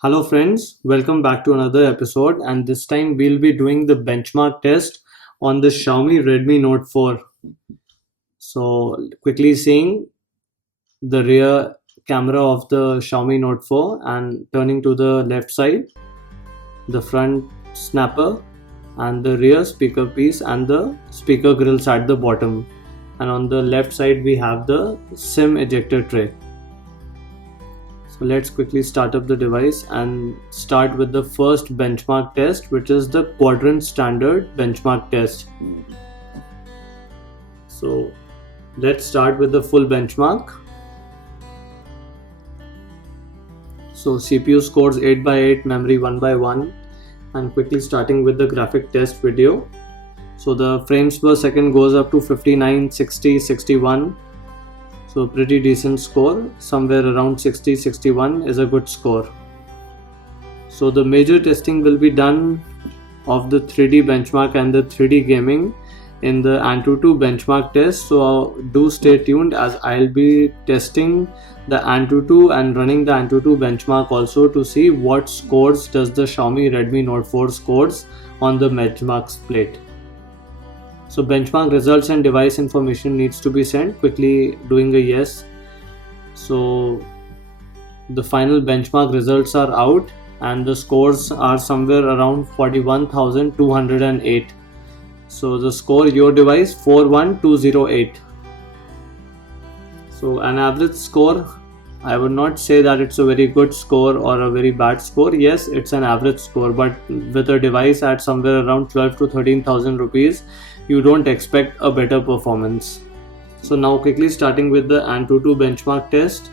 Hello friends, welcome back to another episode, and this time we'll be doing the benchmark test on the Xiaomi Redmi Note 4. So quickly seeing the rear camera of the Xiaomi Note 4 and turning to the left side, the front snapper and the rear speaker piece and the speaker grills at the bottom, and on the left side we have the SIM ejector tray. So let's quickly start up the device and start with the first benchmark test, which is the Quadrant Standard benchmark test. So let's start with the full benchmark. So CPU scores 8x8, memory 1x1, and quickly starting with the graphic test video. So the frames per second goes up to 59, 60, 61. So pretty decent score, somewhere around 60, 61 is a good score. So the major testing will be done of the 3D benchmark and the 3D gaming in the Antutu benchmark test. So do stay tuned, as I'll be testing the Antutu and running the Antutu benchmark also to see what scores does the Xiaomi Redmi Note 4 scores on the benchmarks plate. So benchmark results and device information needs to be sent. Quickly doing a yes. So the final benchmark results are out and the scores are somewhere around 41,208. So the score your device 41208. So an average score, I would not say that it's a very good score or a very bad score. Yes, it's an average score, but with a device at somewhere around 12 to 13,000 rupees, you don't expect a better performance. So now quickly starting with the Antutu benchmark test.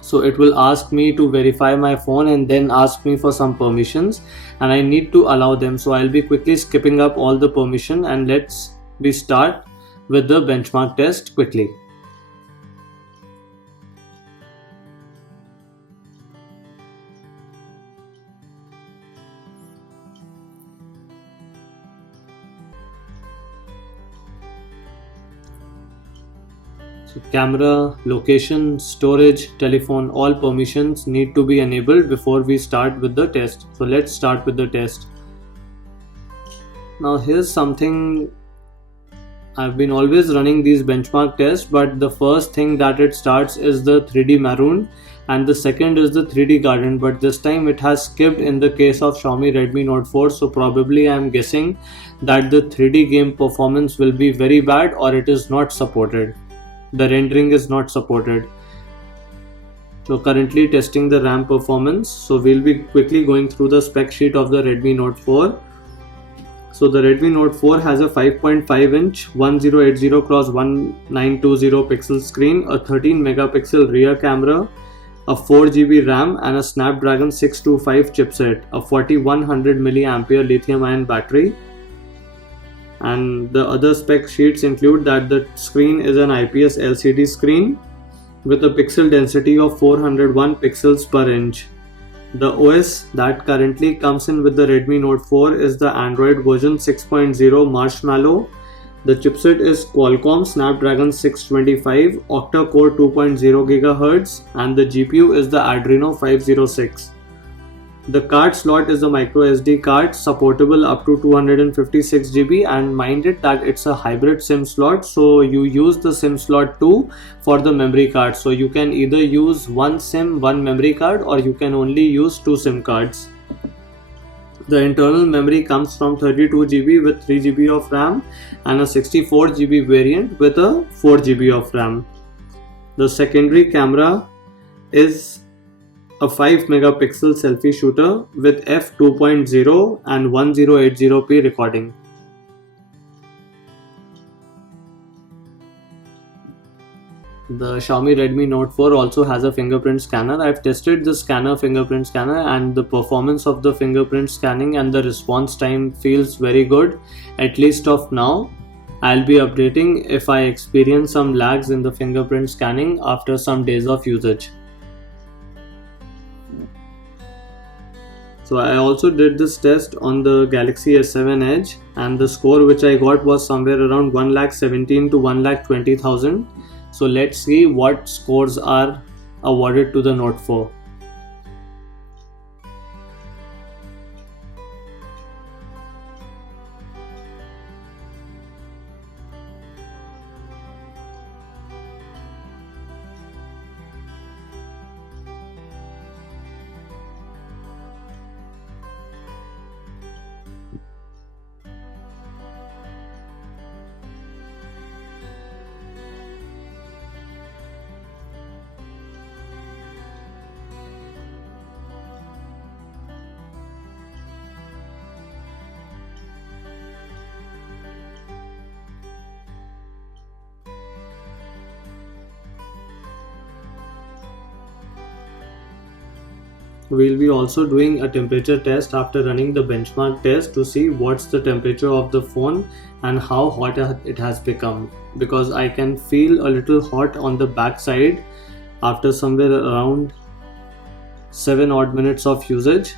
So it will ask me to verify my phone and then ask me for some permissions, and I need to allow them. So I'll be quickly skipping up all the permission and let's start with the benchmark test quickly. So camera, location, storage, telephone, all permissions need to be enabled before we start with the test. So let's start with the test. Now here's something, I've been always running these benchmark tests, but the first thing that it starts is the 3D maroon and the second is the 3D garden, but this time it has skipped in the case of Xiaomi Redmi Note 4. So probably I'm guessing that the 3D game performance will be very bad or it is not supported. The rendering is not supported. So currently testing the RAM performance. So we'll be quickly going through the spec sheet of the Redmi Note 4. So the Redmi Note 4 has a 5.5 inch 1080 x 1920 pixel screen, a 13 megapixel rear camera, a 4 GB RAM and a Snapdragon 625 chipset, a 4100 mAh lithium ion battery. And the other spec sheets include that the screen is an IPS LCD screen with a pixel density of 401 pixels per inch. The OS that currently comes in with the Redmi Note 4 is the Android version 6.0 Marshmallow. The chipset is Qualcomm Snapdragon 625 octa-core 2.0 GHz and the GPU is the Adreno 506. The card slot is a micro SD card supportable up to 256 GB, and mind it that it's a hybrid SIM slot, so you use the SIM slot 2 for the memory card. So you can either use one SIM, one memory card, or you can only use two SIM cards. The internal memory comes from 32 GB with 3 GB of RAM and a 64 GB variant with a 4 GB of RAM. The secondary camera is a 5 megapixel selfie shooter with f2.0 and 1080p recording. The Xiaomi Redmi Note 4 also has a fingerprint scanner. I've tested the fingerprint scanner, and the performance of the fingerprint scanning and the response time feels very good, at least of now. I'll be updating if I experience some lags in the fingerprint scanning after some days of usage. So I also did this test on the Galaxy S7 Edge, and the score which I got was somewhere around 1,17,000 to 1,20,000. So let's see what scores are awarded to the Note 4. we'll be also doing a temperature test after running the benchmark test to see what's the temperature of the phone and how hot it has become, because I can feel a little hot on the back side after somewhere around 7 odd minutes of usage.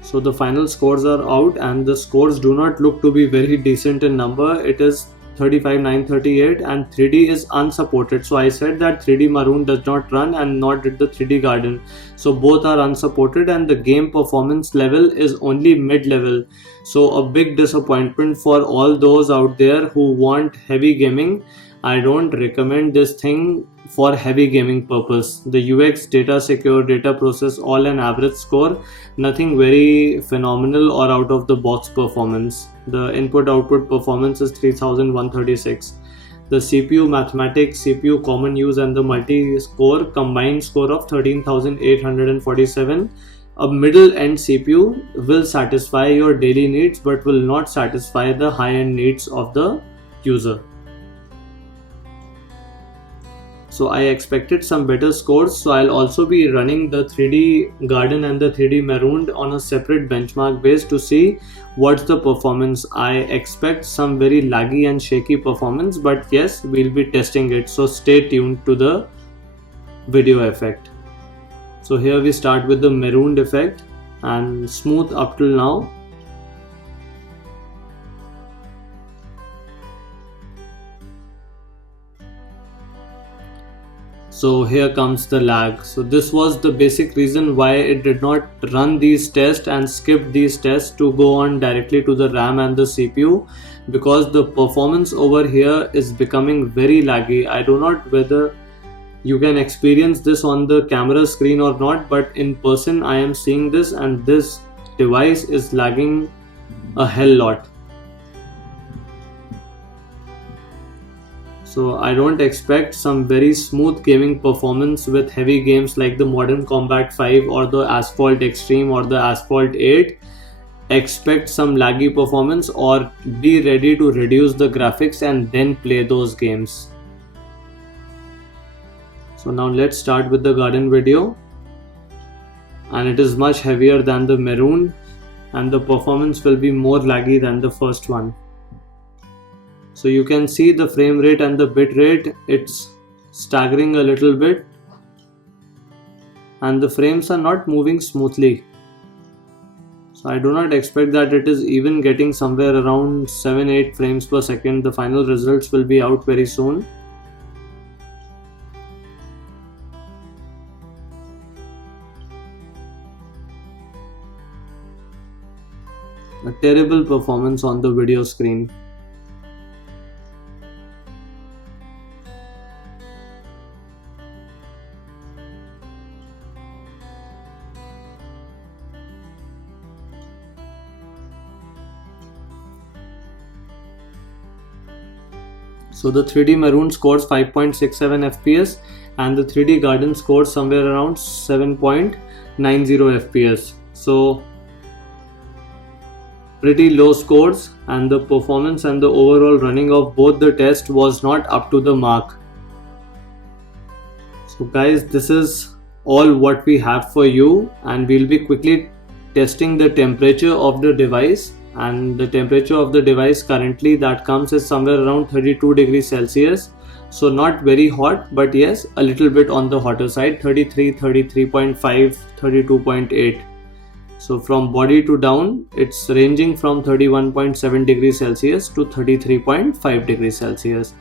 So the final scores are out and the scores do not look to be very decent in number. It is 35,938 and 3D is unsupported. So I said that 3D Maroon does not run and nor did the 3D Garden. So both are unsupported and the game performance level is only mid-level. So a big disappointment for all those out there who want heavy gaming. I don't recommend this thing for heavy gaming purpose. The UX, data secure, data process, all an average score, nothing very phenomenal or out of the box performance. The input output performance is 3136. The CPU mathematics, CPU common use and the multi score combined score of 13,847. A middle end CPU will satisfy your daily needs but will not satisfy the high end needs of the user. So I expected some better scores, so I'll also be running the 3D Garden and the 3D Maroon on a separate benchmark base to see what's the performance. I expect some very laggy and shaky performance, but yes, we'll be testing it, so stay tuned to the video effect. So here we start with the marooned effect and smooth up till now. So here comes the lag. So this was the basic reason why it did not run these tests and skipped these tests to go on directly to the RAM and the CPU, because the performance over here is becoming very laggy. I do not know whether you can experience this on the camera screen or not, but in person I am seeing this and this device is lagging a hell lot. So I don't expect some very smooth gaming performance with heavy games like the Modern Combat 5 or the Asphalt Extreme or the Asphalt 8. Expect some laggy performance or be ready to reduce the graphics and then play those games. So now let's start with the Garden video, and it is much heavier than the Maroon and the performance will be more laggy than the first one. So you can see the frame rate and the bit rate, it's staggering a little bit and the frames are not moving smoothly. So I do not expect that it is even getting somewhere around 7-8 frames per second. The final results will be out very soon. A terrible performance on the video screen. So the 3D Maroon scores 5.67 FPS and the 3D Garden scores somewhere around 7.90 FPS. So pretty low scores, and the performance and the overall running of both the tests was not up to the mark. So guys, this is all what we have for you, and we'll be quickly testing the temperature of the device. And the temperature of the device currently that comes is somewhere around 32 degrees Celsius. So not very hot, but yes, a little bit on the hotter side, 33, 33.5, 32.8. So from body to down, it's ranging from 31.7 degrees Celsius to 33.5 degrees Celsius.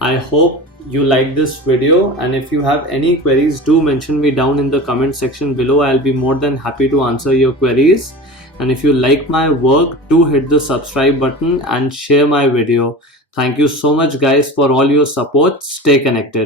I hope you like this video, and if you have any queries, do mention me down in the comment section below. I'll be more than happy to answer your queries. And if you like my work, do hit the subscribe button and share my video. Thank you so much guys for all your support. Stay connected.